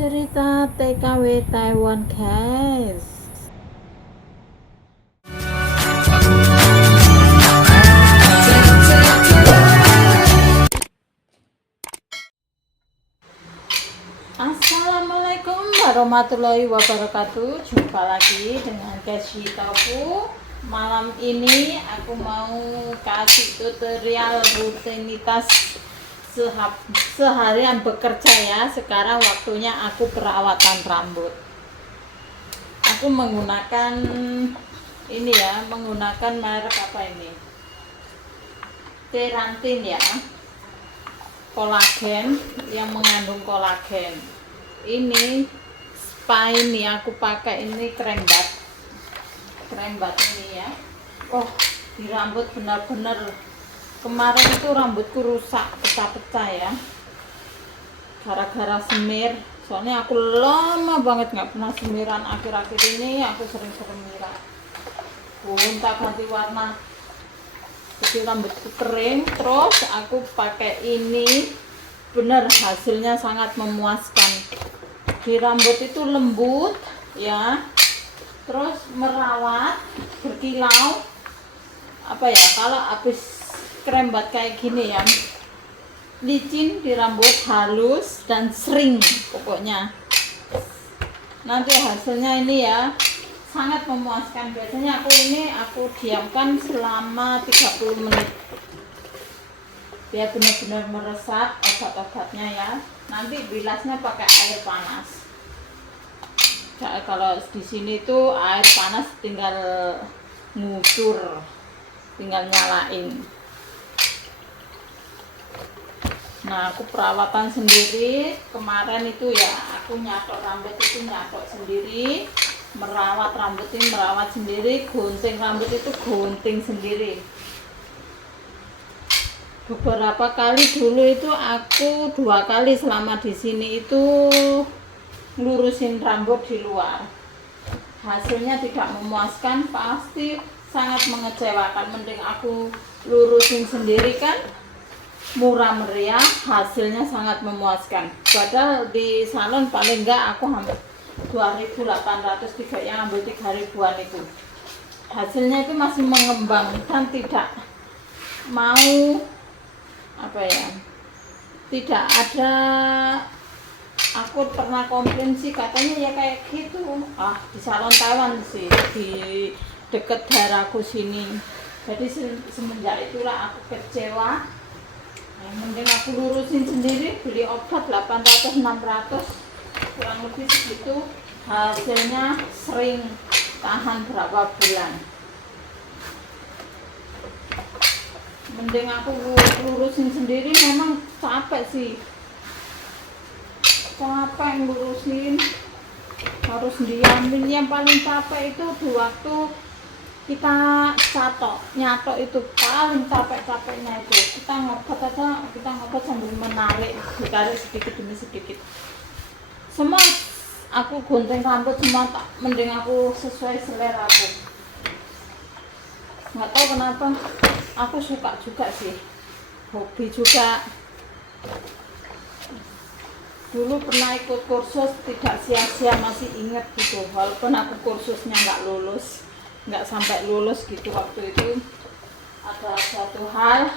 Cerita TKW Taiwan, guys. Assalamualaikum warahmatullahi wabarakatuh. Jumpa lagi dengan Casey Tofu. Malam ini aku mau kasih tutorial rutinitas seharian bekerja ya. Sekarang waktunya aku perawatan rambut. Aku menggunakan ini ya, menggunakan merek apa ini? Keratin ya. Kolagen yang mengandung kolagen. Ini spa ini aku pakai ini krembat ini ya. Oh, di rambut benar-benar kemarin itu rambutku rusak, pecah-pecah ya, gara-gara semir. Soalnya aku lama banget nggak pernah semiran, akhir-akhir ini aku sering semiran. Gonta ganti warna, jadi rambutku kering. Terus aku pakai ini, bener hasilnya sangat memuaskan. Di rambut itu lembut ya, terus merawat, berkilau. Apa ya, kalau habis krembat kayak gini ya, licin di rambut, halus dan sering pokoknya. Nanti hasilnya ini ya sangat memuaskan. Biasanya aku diamkan selama 30 menit biar benar-benar meresap obat-obatnya ya. Nanti bilasnya pakai air panas. Kalau di sini tuh air panas tinggal ngucur, tinggal nyalain. Nah, aku perawatan sendiri kemarin itu ya, aku nyatok rambut itu nyatok sendiri, merawat rambut ini merawat sendiri, gunting rambut itu gunting sendiri. Beberapa kali dulu itu aku 2 kali selama di sini itu lurusin rambut di luar. Hasilnya tidak memuaskan, pasti sangat mengecewakan. Mending aku lurusin sendiri kan, murah meriah, hasilnya sangat memuaskan. Padahal di salon paling enggak aku hampir 2.800, yang ambil 3 ribuan itu. Hasilnya itu masih mengembang dan tidak mau apa ya, tidak ada. Aku pernah komplain sih, katanya ya kayak gitu. Di salon Taiwan sih, di deket daerahku sini. Jadi semenjak itulah aku kecewa. Mending aku lurusin sendiri, beli obat 800-600, kurang lebih segitu. Hasilnya sering tahan berapa bulan. Mending aku lurusin sendiri. Memang capek sih, capek ngurusin, harus diamin. Yang paling capek itu di waktu kita nyatok itu paling capeknya itu. Kita ngobat sambil menarik, ditarik sedikit demi sedikit. Semua aku gunting rambut semua, mending aku sesuai selera aku. Nggak tahu kenapa, aku suka juga sih, hobi juga. Dulu pernah ikut kursus, tidak sia-sia, masih ingat gitu, walaupun aku kursusnya nggak sampai lulus gitu. Waktu itu ada satu hal,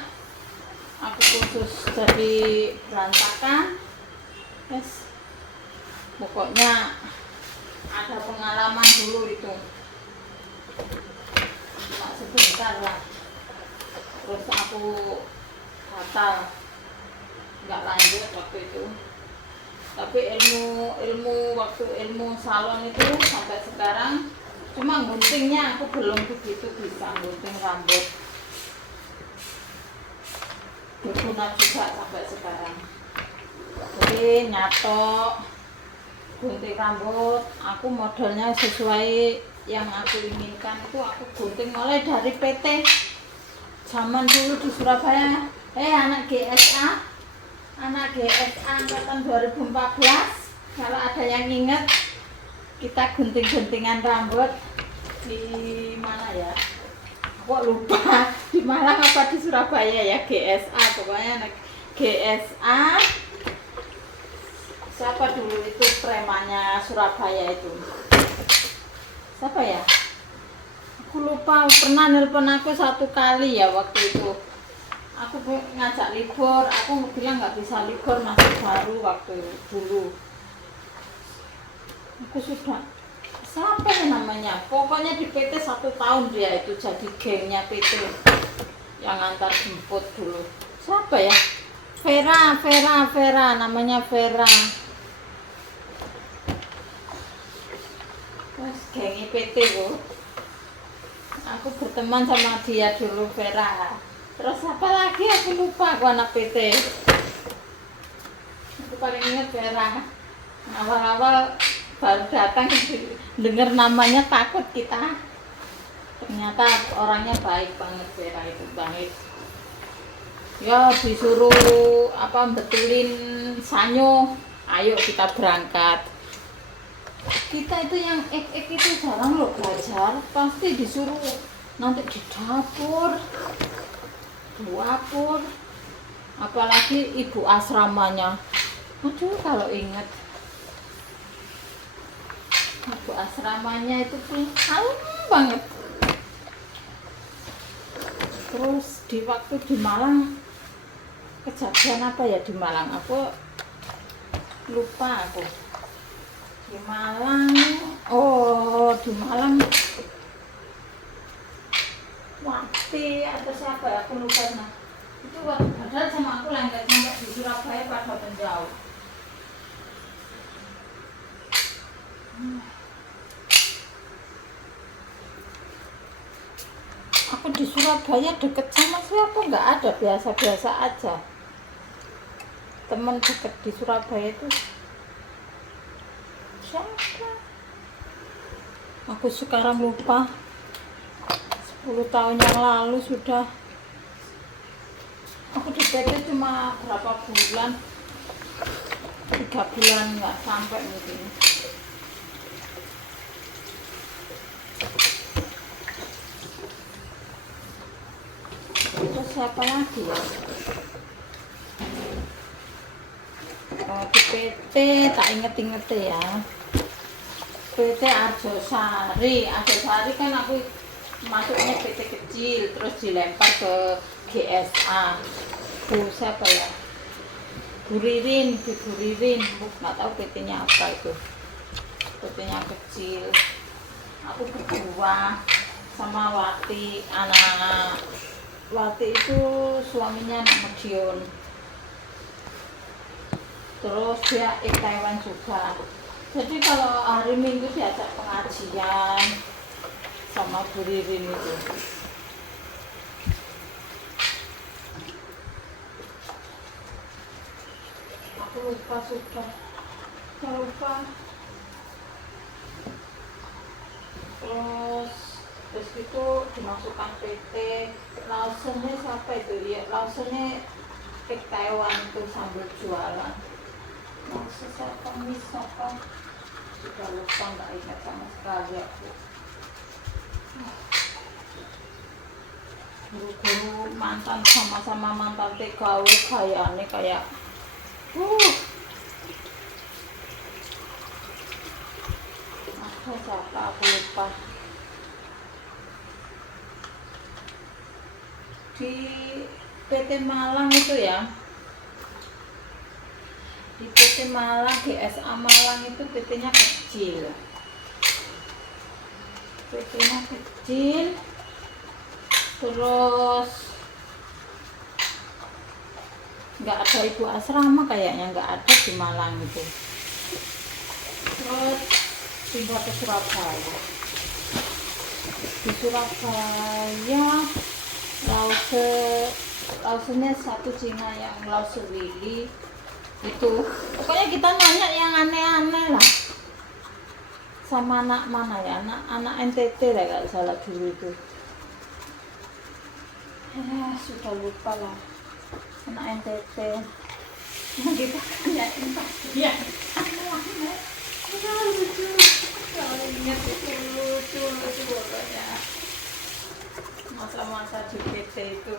aku kursus jadi berantakan, yes. Pokoknya ada pengalaman dulu itu, cuma sebentar lah. Terus aku batal, nggak lanjut waktu itu. Tapi ilmu salon itu sampai sekarang, cuma guntingnya aku belum begitu bisa gunting rambut. Berguna juga sampai sekarang. Jadi nyatok, gunting rambut, aku modelnya sesuai yang aku inginkan. Itu aku gunting mulai dari PT zaman dulu di Surabaya. Anak GSA angkatan 2014, kalau ada yang ingat, kita gunting-guntingan rambut di mana ya, kok lupa, di Malang apa di Surabaya ya, GSA pokoknya. GSA siapa dulu itu, premannya Surabaya itu. Siapa ya? Aku lupa, pernah nelpon aku 1 kali ya waktu itu. Aku ngajak libur, aku bilang nggak bisa libur, masih baru waktu dulu. Aku sudah, siapa ya namanya? Pokoknya di PT 1 tahun dia itu jadi gengnya PT yang antar jemput dulu. Siapa ya? Vera, namanya Vera. Terus gengnya PT bu. Aku berteman sama dia dulu, Vera. Terus apa lagi aku lupa, aku anak PT. Aku paling ingat Vera. Awal-awal baru datang dengar namanya takut kita. Ternyata orangnya baik banget, Vera itu baik. Ya disuruh betulin sanyo, ayo kita berangkat. Kita itu yang itu jarang loh belajar, pasti disuruh nanti di dapur, apalagi ibu asramanya. Aduh kalau inget ibu asramanya itu tuh kalem banget. Terus di waktu di Malang, kejadian apa ya di Malang, aku lupa aku. Di Malang, di Malang Wati atau siapa ya, aku lupa. Nah itu padahal sama aku lengket sampai di Surabaya pada menjauh. Aku di Surabaya deket sama siapa nggak ada, biasa-biasa aja. Teman deket di Surabaya itu siapa? Aku sekarang lupa. 10 tahun yang lalu sudah. Aku di PT cuma berapa bulan, 3 bulan nggak sampai mungkin. Terus siapa lagi ya? Di PT tak inget-inget ya. PT Arjosari kan aku masuknya PT kecil, terus dilempar ke GSA. Siapa ya? Bu Ririn, nggak tahu PT-nya apa itu. PT-nya kecil. Aku berdua sama Wati, anak Wati itu suaminya anak Medion. Terus dia Taiwan juga. Jadi kalau hari Minggu diajak pengajian sama Bu Ririn itu. Aku lupa sudah. Terus itu dimasukkan PT. Lausennya siapa itu ya? Lausennya Taiwan itu sambil jualan. Lausen siapa? Miss apa? Sudah lupa, nggak ingat sama sekali aku. Guru-guru mantan, sama-sama mantan TKW kayaknya kayak siapa aku lupa. Di PT Malang itu ya, di PT Malang, GSA Malang itu PT-nya kecil. Terus nggak ada ibu asrama, kayaknya nggak ada di Malang itu. Terus pindah ke Surabaya. Di Surabaya Lausenya satu Cina, yang Lause Willy itu. Pokoknya kita nanya yang aneh-aneh lah. Sama anak mana ya, anak NTT lah kalau salah dulu itu. Sudah lupa lah, anak NTT. Yang kita tanyain ya, lucu. Kalau ingat itu lucu pokoknya. Masa-masa di PT itu.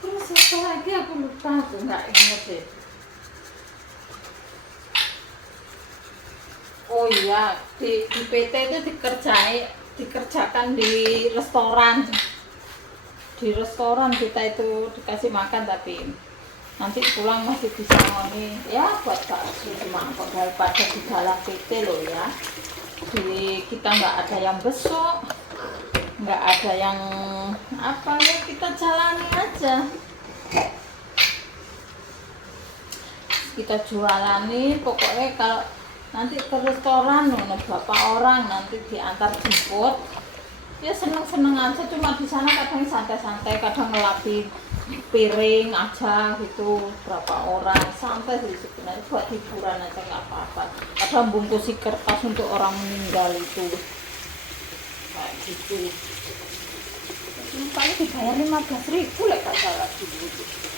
Terus apa lagi aku lupa, aku nggak ingat deh. iya, di PT itu dikerjakan di restoran. Di restoran kita itu dikasih makan, tapi nanti pulang masih bisa ngoni ya buat bakso mangkok daripada di dalam PT loh ya. Jadi kita nggak ada yang besok, nggak ada yang apa ya, kita jalani aja. Kita jualani, pokoknya kalau nanti ke restoran nono berapa orang nanti diantar jemput ya seneng-seneng aja. Cuma di sana kadang santai-santai, kadang ngelapi piring aja gitu, berapa orang santai sih sebenarnya, buat hiburan aja nggak apa-apa. Kadang bungkusi kertas untuk orang meninggal itu kayak gitu. Paling dibayar 15.000 lek gak salah gitu.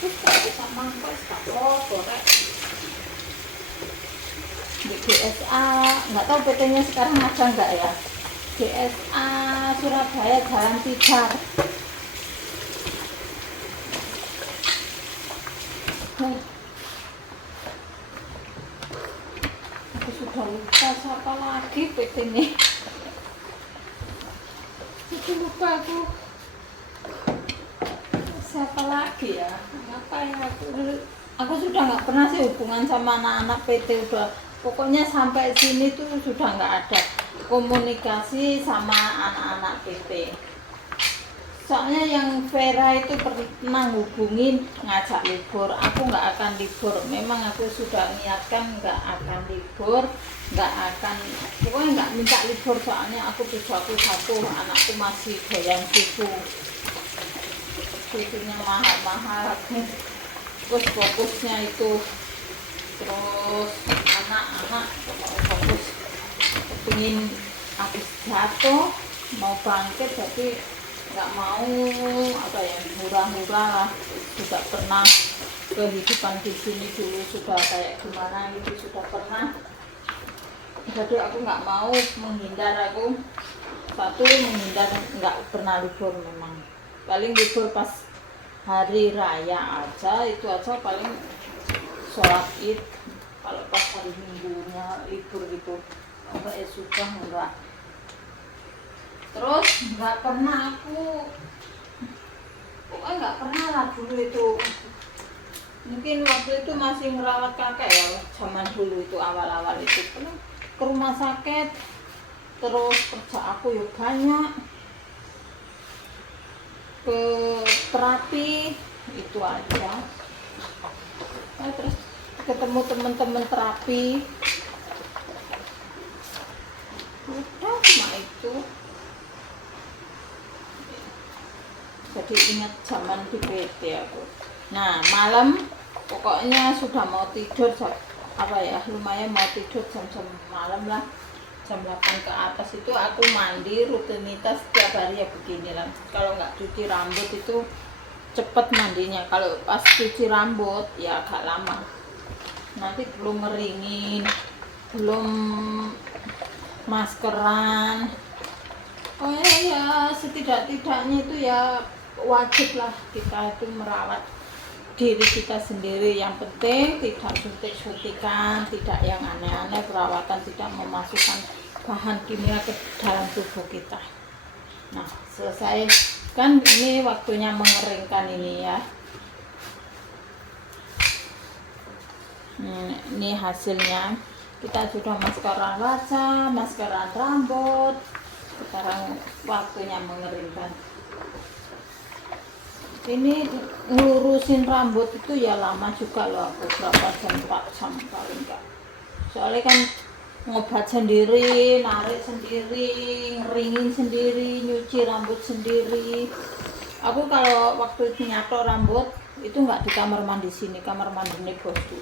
Terus gak bisa mangkok, gak apa-apa rek. Di GSA, nggak tahu PT-nya sekarang ada nggak ya. GSA Surabaya Jalan Tidar. Aku sudah lupa siapa lagi PT ini. Aku lupa siapa lagi ya. Ngapain aku sudah nggak pernah sih hubungan sama anak-anak PT, udah pokoknya sampai sini tuh sudah nggak ada komunikasi sama anak-anak PT. Soalnya yang Vera itu pernah hubungin ngajak libur, aku nggak akan libur. Memang aku sudah niatkan nggak akan libur, nggak akan, pokoknya nggak minta libur. Soalnya aku tujuanku satu, anakku masih goyang susunya mahal-mahal. Terus fokusnya itu, terus anak-anak fokus kepingin habis jatuh mau bangkit, jadi nggak mau apa ya, murah-murah lah. Sudah pernah kehidupan di sini dulu, sudah kayak gimana gitu, sudah pernah. Jadi aku nggak mau menghindar, aku satu menghindar, nggak pernah libur. Memang paling libur pas hari raya aja, itu aja paling sholat id. Kalau pas hari minggunya libur gitu enggak, ya sudah enggak. Terus nggak pernah aku, pokoknya nggak pernah lah dulu itu. Mungkin waktu itu masih merawat kakek ya, zaman dulu itu awal-awal itu pernah ke rumah sakit. Terus kerja aku ya banyak, ke terapi itu aja. Terus ketemu teman-teman terapi, udah cuma itu. Jadi ingat zaman di PT aku. Nah malam pokoknya sudah mau tidur, apa ya, lumayan mau tidur jam-jam malam lah, jam 8 ke atas itu aku mandi. Rutinitas setiap hari ya beginilah. Kalau nggak cuci rambut itu cepet mandinya. Kalau pas cuci rambut ya agak lama, nanti belum ngeringin, belum maskeran. Oh ya setidak-tidaknya itu ya wajib lah kita itu merawat diri kita sendiri. Yang penting tidak suntik-suntikan, tidak yang aneh-aneh, perawatan tidak memasukkan bahan kimia ke dalam tubuh kita. Nah selesai kan, ini waktunya mengeringkan ini ya. Ini hasilnya, kita sudah maskeran wajah, maskeran rambut. Sekarang waktunya mengeringkan. Ini ngurusin rambut itu ya lama juga loh, aku berapa jam, 4 jam paling enggak. Soalnya kan ngobat sendiri, narik sendiri, ngeringin sendiri, nyuci rambut sendiri. Aku kalau waktu nyatok rambut itu nggak di kamar mandi sini, kamar mandi ini bosku.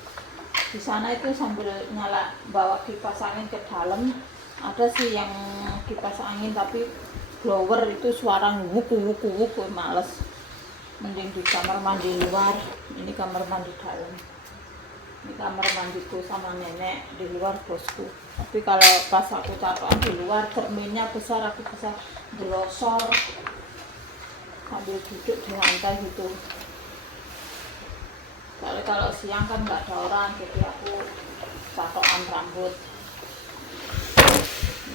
Di sana itu sambil nyala, bawa kipas angin ke dalam. Ada sih yang kipas angin tapi blower itu suara wuku, males. Mending di kamar mandi luar. Ini kamar mandi dalam. Ini kamar mandiku sama nenek, di luar bosku. Tapi kalau pas aku catokan di luar, cerminnya besar, aku bisa delosor sambil duduk di lantai gitu. Kalau siang kan nggak ada orang, jadi aku catokan rambut.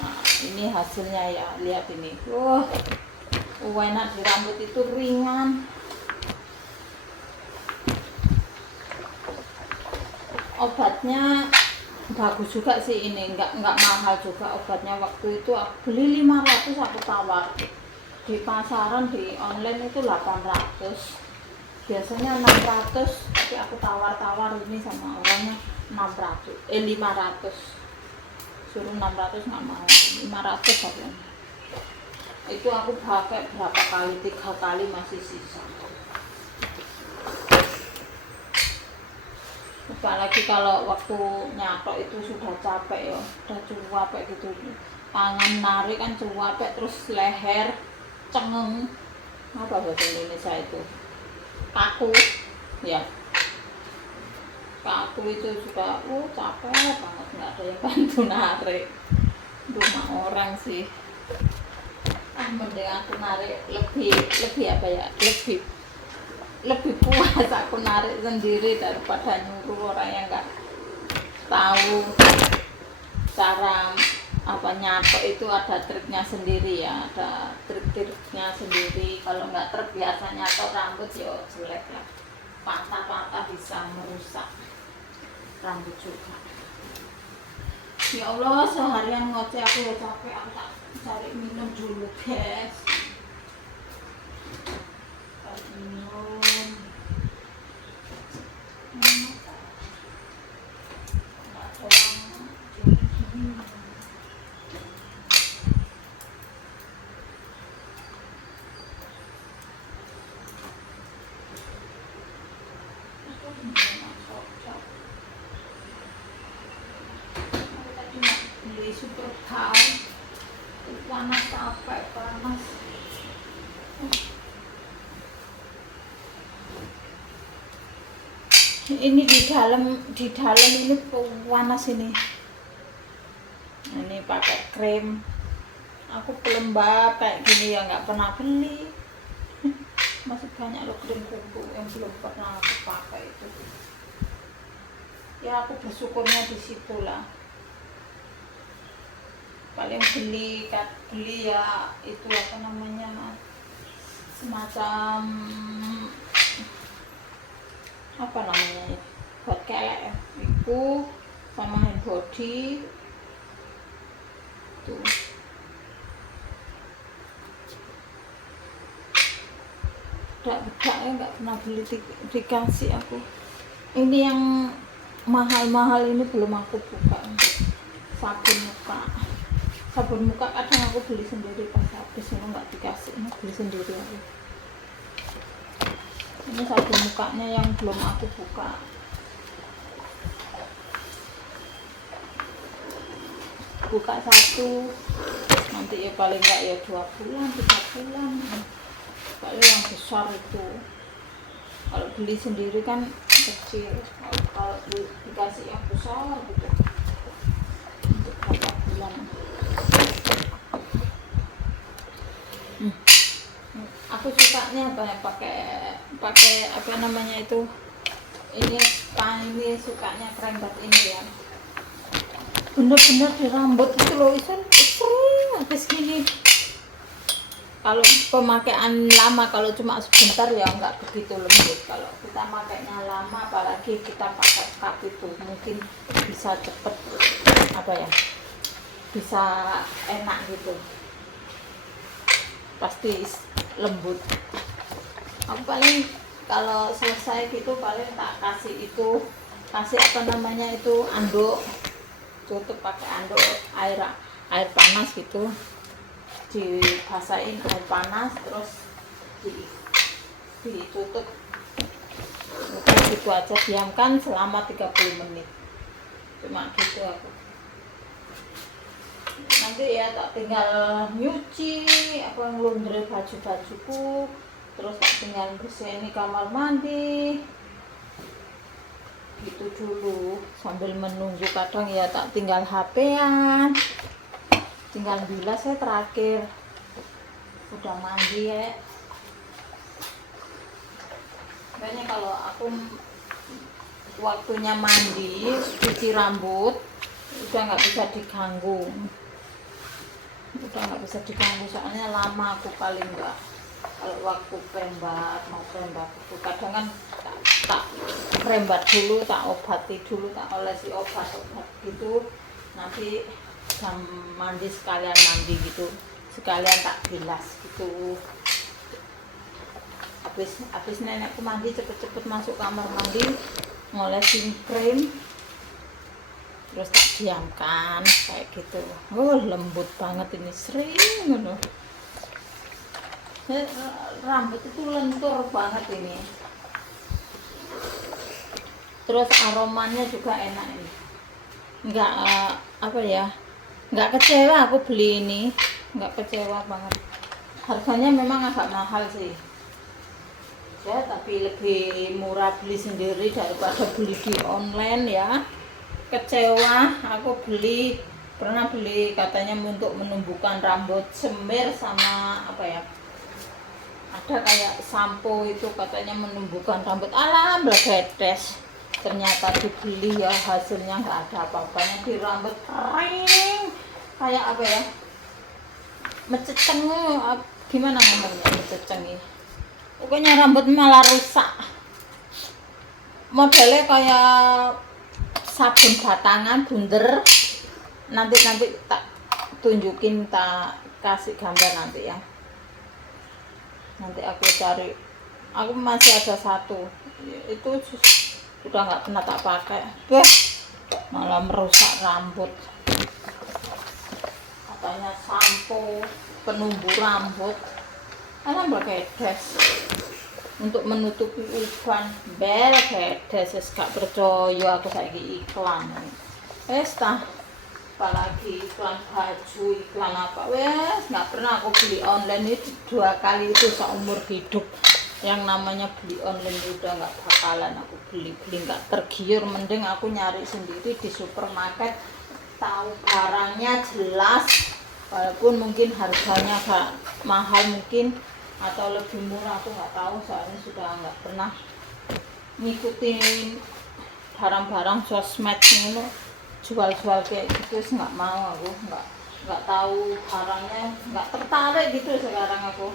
Nah, ini hasilnya ya, lihat ini. Enak di rambut itu, ringan. Obatnya bagus juga sih ini, nggak mahal juga obatnya. Waktu itu aku beli 500, aku tawar di pasaran, di online itu 800, biasanya 600, tapi aku tawar ini sama orangnya 500, suruh 600 nggak mau, 500 aja. Itu aku pakai berapa kali, 3 kali masih sisa. Apalagi kalau waktu nyatok itu sudah capek ya, udah capek gitu, tangan narik kan capek, terus leher cengeng, apa bahasa Indonesia itu, kaku ya, kaku itu sudah capek banget, nggak ada yang bantu narik, rumah orang sih. Mending aku narik lebih apa ya, lebih puas aku narik sendiri daripada nyuruh orang yang nggak tahu cara apa nyatok. Itu ada triknya sendiri ya, ada trik-triknya sendiri. Kalau nggak terbiasa nyatok rambut ya jelek lah, patah-patah bisa merusak rambut juga. Ya Allah, seharian ngoceh aku ya capek, aku tak cari minum dulu guys. Minum. Beli super cow, panas, capek, panas. Ini di dalam ini panas ini. Ini pakai krim. Aku pelembab kayak gini ya nggak pernah beli. Masih banyak loh krim kuku yang belum pernah aku pakai itu. Ya aku bersyukurnya di situ lah. Paling beli ya itu apa namanya, semacam apa namanya, buat kelek itu sama hand body tuh. Bedak ya nggak pernah beli, dikasih aku. Ini yang mahal-mahal ini belum aku buka. Sabun muka kadang aku beli sendiri, pas habis ini nggak dikasih, ini beli sendiri aku. Ini sabun mukanya yang belum aku buka. Buka satu, nanti ya paling nggak ya 2 bulan, 3 bulan. Paling yang besar itu. Kalau beli sendiri kan kecil, kalau dikasih yang besar gitu untuk berapa bulan. Aku sukanya apa ya, pakai apa namanya itu, ini sukanya Krembat ini ya, bener-bener di rambut itu loh, sering habis gini. Kalau pemakaian lama, kalau cuma sebentar ya nggak begitu lembut. Kalau kita pakainya lama, apalagi kita pakai cup itu, mungkin bisa cepet apa ya, bisa enak gitu, pasti lembut. Aku paling kalau selesai gitu paling tak kasih apa namanya itu, anduk, tutup pakai anduk air panas gitu, dibasahin air panas, terus ditutup udah gitu aja, diamkan selama 30 menit, cuma gitu aku. Nanti ya tak tinggal nyuci apa, ngelundri baju-bajuku, terus tak tinggal bersihin kamar mandi gitu dulu, sambil menunggu. Kadang ya tak tinggal HP-an, tinggal bilas ya, terakhir udah mandi ya. Makanya kalau aku waktunya mandi, cuci rambut, udah nggak bisa diganggu. udah nggak bisa diganggu soalnya lama aku paling nggak. Kalau waktu prembat mau prembat itu kadang kan tak prembat dulu, tak obati dulu, tak olesi obat-obat gitu, nanti jam mandi sekalian mandi gitu, sekalian tak bilas gitu. Habis nenekku mandi cepet-cepet masuk kamar mandi, ngolesin krim, terus tak diamkan kayak gitu. Oh lembut banget ini, sering loh. Rambut itu lentur banget ini. Terus aromanya juga enak ini. Enggak apa ya? Enggak kecewa aku beli ini, enggak kecewa banget. Harganya memang agak mahal sih. Ya, tapi lebih murah beli sendiri daripada beli di online ya. Kecewa, aku pernah beli katanya untuk menumbuhkan rambut, semir sama apa ya? Ada kayak sampo itu katanya menumbuhkan rambut, alam blegedes. Ternyata dibeli ya hasilnya nggak ada apa-apanya, di rambut kering kayak apa ya, mececeng, gimana ngomongnya, mececeng ya, pokoknya rambut malah rusak, modelnya kayak sabun batangan bunder. Nanti tak tunjukin, tak kasih gambar nanti ya, nanti aku cari. Aku masih ada satu itu udah nggak pernah tak pakai, malah merusak rambut. Katanya sampo penumbuh rambut, alam blegedes, untuk menutupi uban, blegedes. Gak percaya aku saiki iklan apalagi iklan baju, iklan apa, nggak pernah aku beli online. Itu 2 kali itu seumur hidup. Yang namanya beli online udah nggak bakalan aku beli nggak tergiur. Mending aku nyari sendiri di supermarket, tahu barangnya jelas, walaupun mungkin harganya gak mahal mungkin atau lebih murah, aku nggak tahu, soalnya sudah nggak pernah ngikutin barang-barang sosmed ini jual-jual kayak gitu. Nggak mau, aku nggak tahu barangnya, nggak tertarik gitu. Sekarang aku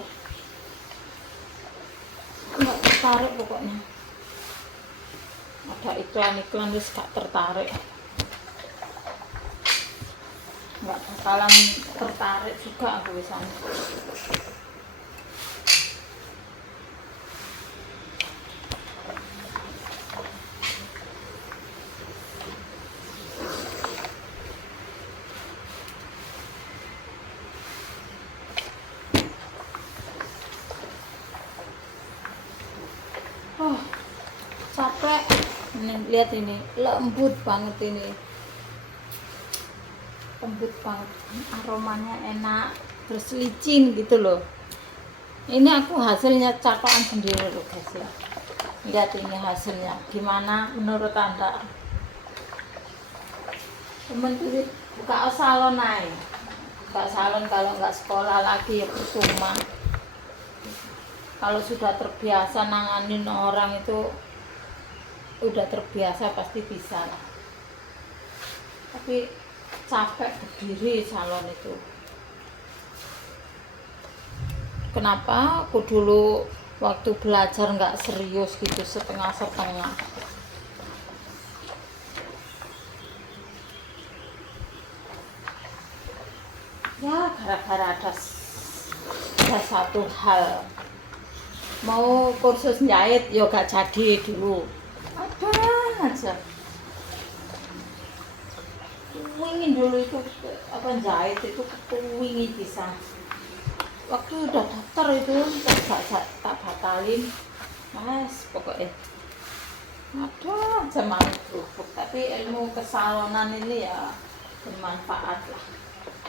nggak tertarik, pokoknya ada iklan-iklan terus gak tertarik, nggak bakalan tertarik juga aku bisa. Capek. Ini lihat, ini lembut banget, ini lembut banget, aromanya enak, terus licin gitu loh. Ini aku hasilnya catokan sendiri loh guys ya. Lihat ini hasilnya, gimana menurut anda? Temen tuh buka salon aja, buka salon kalau nggak sekolah lagi ya percuma. Kalau sudah terbiasa nanganin orang itu, udah terbiasa pasti bisa lah. Tapi capek berdiri salon itu. Kenapa aku dulu waktu belajar nggak serius gitu, setengah-setengah. Ya gara-gara ada satu hal, mau kursus jahit ya gak jadi dulu. Ada aja. Wingin dulu itu apa, jahit itu wingin bisa. Waktu udah daftar itu tak batalin, mas pokoknya ada aja kerupuk. Tapi ilmu kesalonan ini ya bermanfaat lah.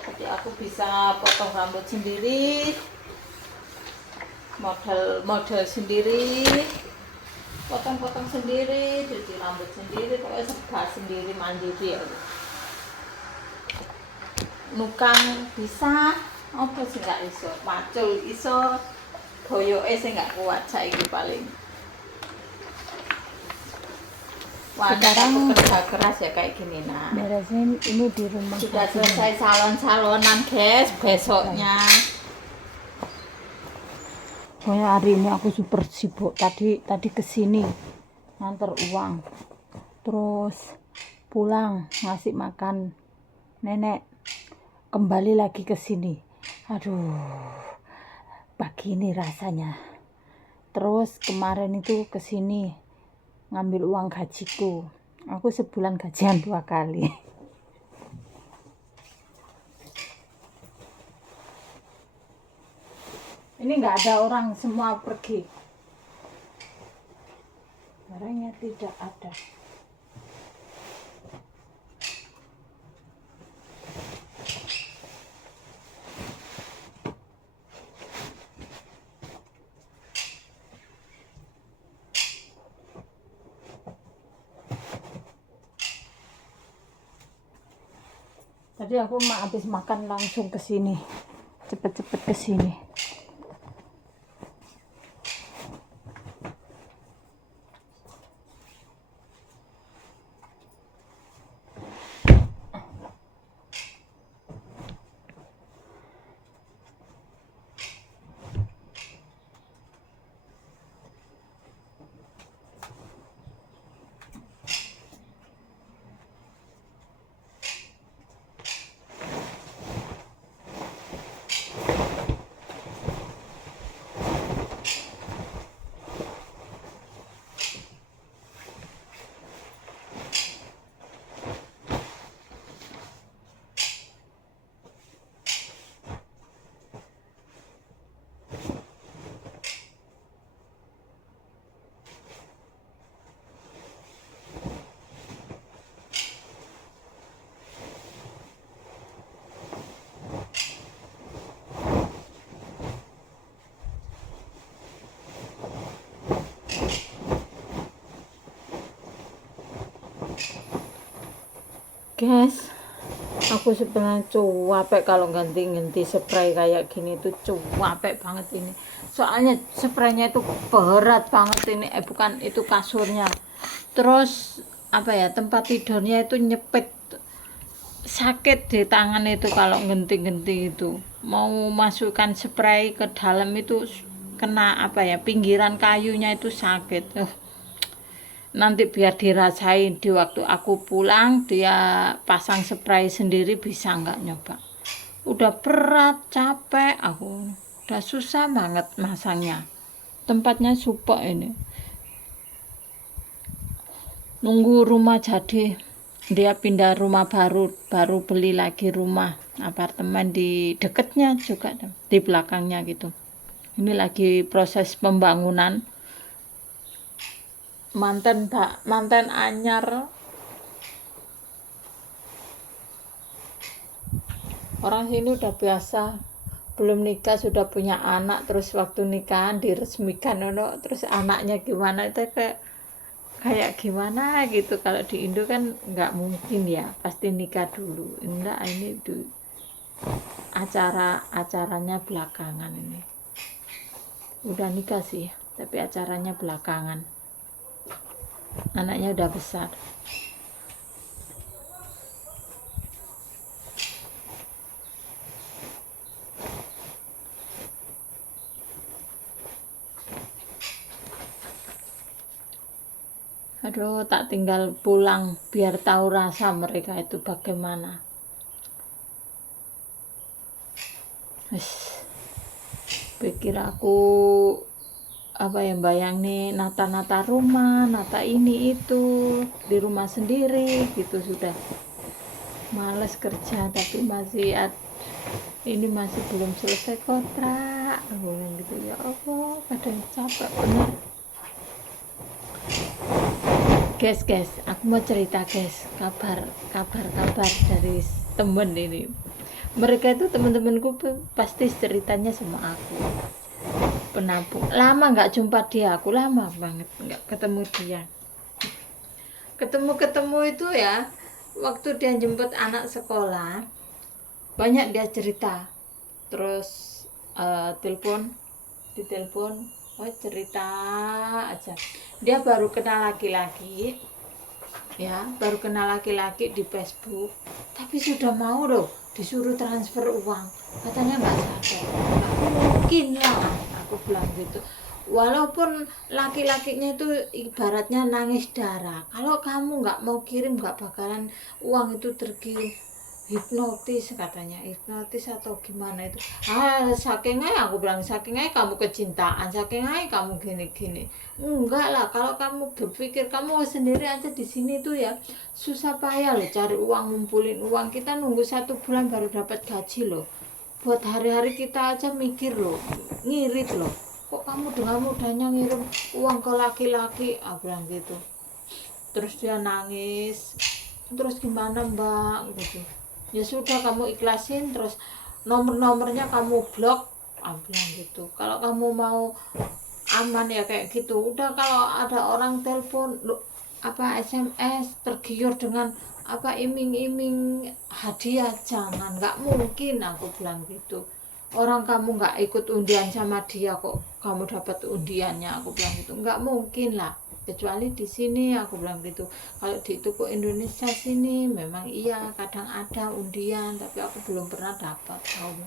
Jadi aku bisa potong rambut sendiri, model sendiri, potong-potong sendiri, cuci rambut sendiri, pokoknya serba sendiri, mandiri ya. Nukang bisa, apa sih nggak iso, macul iso, goyoke sih nggak kuat saiki paling. Sekarang kerja keras ya kayak gini. Nah, beresin ini di rumah. sudah selesai salon-salonan guys, besoknya. Pokoknya hari ini aku super sibuk. Tadi kesini nganter uang, terus pulang ngasih makan nenek, kembali lagi ke sini. Aduh, pagi ini rasanya. Terus kemarin itu kesini ngambil uang gajiku. Aku sebulan gajian 2 kali. Ini nggak ada orang, semua pergi. Barangnya tidak ada. Tadi aku habis makan langsung ke sini. Cepet-cepet ke sini. Guys, aku sebenarnya cuapek kalau ganti-ganti spray kayak gini tuh cuapek banget ini. Soalnya spraynya itu berat banget ini, bukan itu kasurnya. Terus apa ya, tempat tidurnya itu nyepit, sakit di tangan itu kalau ganti-ganti itu. Mau masukkan spray ke dalam itu kena apa ya, pinggiran kayunya itu sakit. Nanti biar dirasain di waktu aku pulang, dia pasang spray sendiri, bisa nggak nyoba. Udah berat, capek aku, udah susah banget masangnya. Tempatnya super ini, nunggu rumah jadi. Dia pindah rumah baru beli lagi rumah apartemen di dekatnya juga, di belakangnya gitu. Ini lagi proses pembangunan. Manten anyar, orang sini udah biasa, belum nikah sudah punya anak, terus waktu nikahan diresmikan, terus anaknya gimana itu kayak gimana gitu. Kalau di Indo kan nggak mungkin ya, pasti nikah dulu. Enggak, ini tuh acaranya belakangan ini. Udah nikah sih, tapi acaranya belakangan. Anaknya udah besar. Aduh, tak tinggal pulang biar tahu rasa mereka itu bagaimana. Pikir aku apa ya, bayang nih nata-nata rumah, nata ini itu di rumah sendiri gitu, sudah males kerja, tapi ini masih belum selesai kontrak, aku bilang gitu. Ya Allah, kadang capek bener. Guys, aku mau cerita guys, kabar dari temen ini. Mereka itu teman-temanku pasti ceritanya sama aku. Penampung lama nggak jumpa dia, aku lama banget nggak ketemu dia. Ketemu itu ya waktu dia jemput anak sekolah, banyak dia cerita. Terus ditelepon, oh cerita aja. Dia baru kenal laki-laki, ya, baru kenal laki-laki di Facebook, tapi sudah mau loh disuruh transfer uang, katanya nggak sadar. Nggak mungkin lah, aku bilang gitu. Walaupun laki-lakinya itu ibaratnya nangis darah, kalau kamu nggak mau kirim nggak bakalan uang itu terkirim. Hipnotis katanya, hipnotis atau gimana itu. Saking aja aku bilang, saking aja kamu kecintaan, saking aja kamu gini-gini. Enggak lah, kalau kamu berpikir kamu sendiri aja di sini tuh ya susah payah loh cari uang, ngumpulin uang. Kita nunggu 1 bulan baru dapat gaji loh. Buat hari-hari kita aja mikir loh, ngirit loh. Kok kamu dengan mudahnya ngirim uang ke laki-laki? Aku bilang gitu. Terus dia nangis. Terus gimana mbak? Gitu. Ya sudah, kamu ikhlasin, terus nomor-nomornya kamu blok. Aku bilang gitu. Kalau kamu mau aman ya kayak gitu. Udah, kalau ada orang telepon apa SMS tergiur dengan apa iming-iming hadiah, jangan, nggak mungkin, aku bilang gitu. Orang kamu nggak ikut undian sama dia kok kamu dapat undiannya, aku bilang gitu. Nggak mungkin lah, kecuali di sini, aku bilang gitu. Kalau di toko Indonesia sini memang iya kadang ada undian, tapi aku belum pernah dapat, tahu.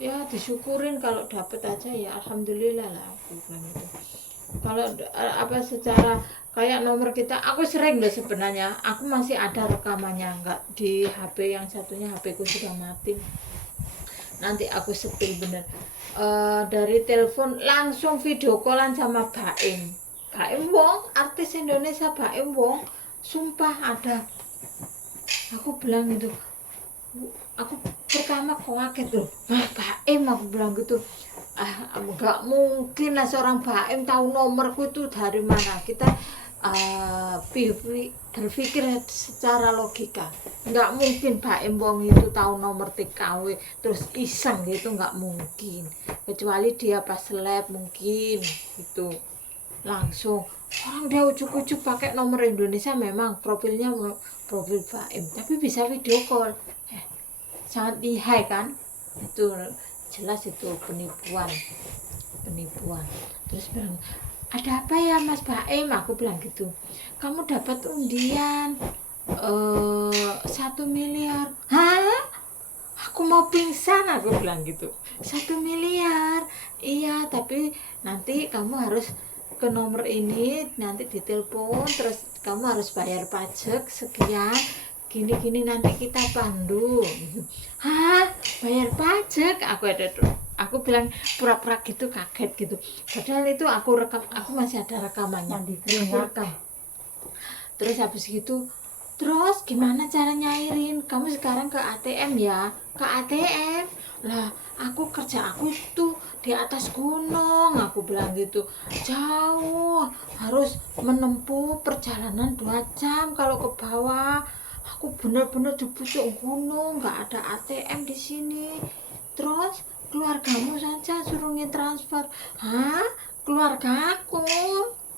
Ya disyukurin, kalau dapat aja ya alhamdulillah lah, aku bilang gitu. Kalau apa secara kayak nomor kita, aku sering loh sebenarnya, aku masih ada rekamannya, enggak di HP yang satunya, HP ku sudah mati, nanti aku setel bener. Dari telepon langsung video callan sama Baim Wong, artis Indonesia, Baim Wong, sumpah ada. Aku bilang gitu, aku pertama kaget loh, Baim, aku bilang gitu. Enggak mungkin lah seorang Baim tahu nomorku itu dari mana. Kita berpikir secara logika, nggak mungkin Baim Wong itu tahu nomor TKW terus iseng gitu, nggak mungkin, kecuali dia pas seleb mungkin gitu. Langsung orang dia ujuk-ujuk pakai nomor Indonesia, memang profilnya profil Baim, tapi bisa video call. Sangat lihai kan, itu jelas itu penipuan. Terus bilang, ada apa ya Mas Baim? Aku bilang gitu, kamu dapat undian 1 miliar. Hah? Aku mau pingsan, aku bilang gitu. 1 miliar? Iya, tapi nanti kamu harus ke nomor ini, nanti ditelepon, terus kamu harus bayar pajak sekian, gini-gini, nanti kita pandu. Hah? Bayar pajak? Aku bilang pura-pura gitu, kaget gitu. Padahal itu aku rekam, aku masih ada rekamannya. Aku rekam. Terus habis gitu, terus gimana cara nyairin? Kamu sekarang ke ATM ya? Ke ATM? Lah, aku kerja aku itu di atas gunung, aku bilang gitu. Jauh, harus menempuh perjalanan 2 jam kalau ke bawah. Aku bener-bener di pucuk gunung, nggak ada ATM di sini. Terus keluargamu saja suruh transfer. Hah? Keluarga aku?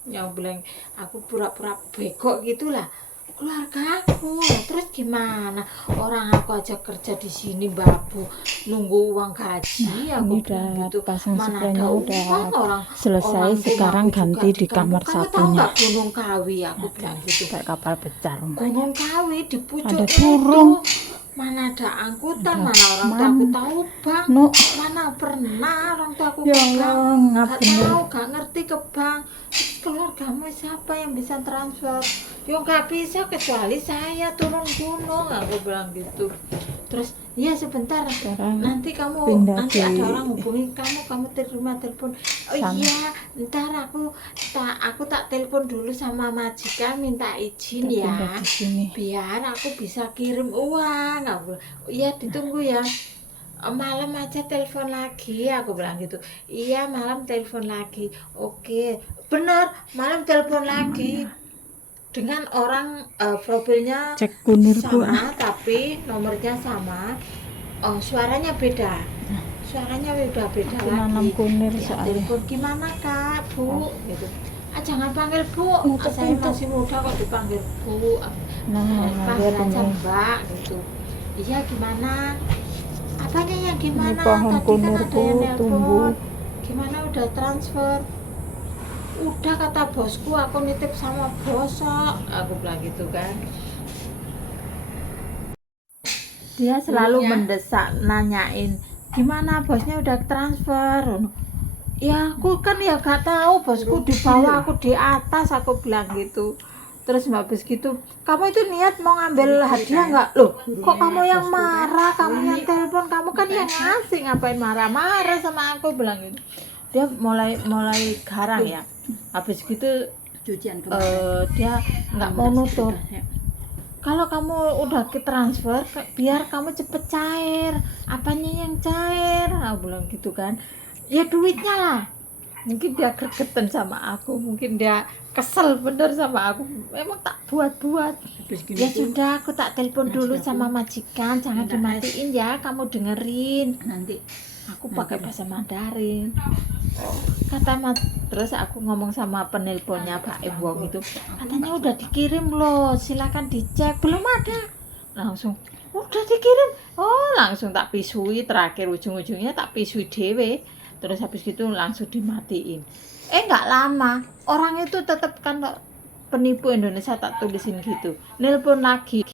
Ya bilang, aku pura-pura bego gitulah. Keluarga aku. Terus gimana? Orang aku aja kerja di sini babu, nunggu uang gaji. Aku bilang gitu. Pasang Mana ada spraynya uang udah orang selesai, sekarang ganti di kamar kamu tahu satunya. nggak Gunung Kawi? Aku bilang gitu. Kayak kapal pecah. Gunung Kawi di pucuk Ada itu. burung. Mana ada angkutan, Ada mana orang tua aku tahu bank, mana pernah orang tua aku Ya ke bank, Allah, gak bener. tahu, gak ngerti ke bank. Terus keluargamu siapa yang bisa transfer? Yo gak bisa kecuali saya turun gunung, aku bilang gitu. Terus iya sebentar, Sekarang nanti kamu pindah nanti di ada orang hubungi kamu terima telepon. Oh sana. iya, ntar aku tak telepon dulu sama majikan, minta izin Kita ya, pindah di sini. biar aku bisa kirim uang. Aku, iya ditunggu ya, malam aja telepon lagi, aku bilang gitu. Iya malam telepon lagi. Oke, benar, malam telepon lagi dengan orang profilnya Cek kunirku. sama tapi nomornya sama. Suaranya beda, suaranya udah beda Aku lagi. nanam kunir Ya, soalnya. telepon, gimana kak, bu, gitu. Jangan panggil bu, Nutup saya pintu. masih muda kok dipanggil bu. Nah, Panggil lihat aja ini. mbak gitu. Iya gimana? Apanya yang gimana? Ini pohon Tadi kan ada kunirku yang nelpon. tumbuh. Gimana udah transfer? udah kata bosku aku nitip sama bosok, aku bilang gitu kan. Dia selalu mendesak, nanyain gimana bosnya udah transfer. Ya aku kan ya gak tahu, bosku di bawah aku di atas, aku bilang gitu. Terus habis gitu, kamu itu niat mau ngambil hadiah nggak? Loh, kok kamu yang marah, kamu yang telepon, kamu kan yang ngasih, ngapain marah-marah sama aku, bilang gitu. Dia mulai garang ya. Habis gitu Cucian dia nggak mau nutup. Kalau kamu udah ke transfer, biar kamu cepet cair. Apanya yang cair? Aku bilang gitu kan. Ya duitnya lah. Mungkin dia gregetan sama aku, mungkin dia kesel bener sama aku. Memang tak buat-buat. Ya sudah, aku tak telepon dulu sama majikan, jangan dimatiin ya, kamu dengerin. nanti Aku pakai bahasa Mandarin. Terus aku ngomong sama penelponnya Pak Ewong itu, katanya udah dikirim loh, silakan dicek. Belum ada. Langsung udah dikirim. Oh, langsung tak pisui, terakhir ujung-ujungnya tak pisui dewe. Terus habis gitu langsung dimatiin. Nggak lama, orang itu tetap kan penipu Indonesia, tak tulisin gitu, nelpon lagi.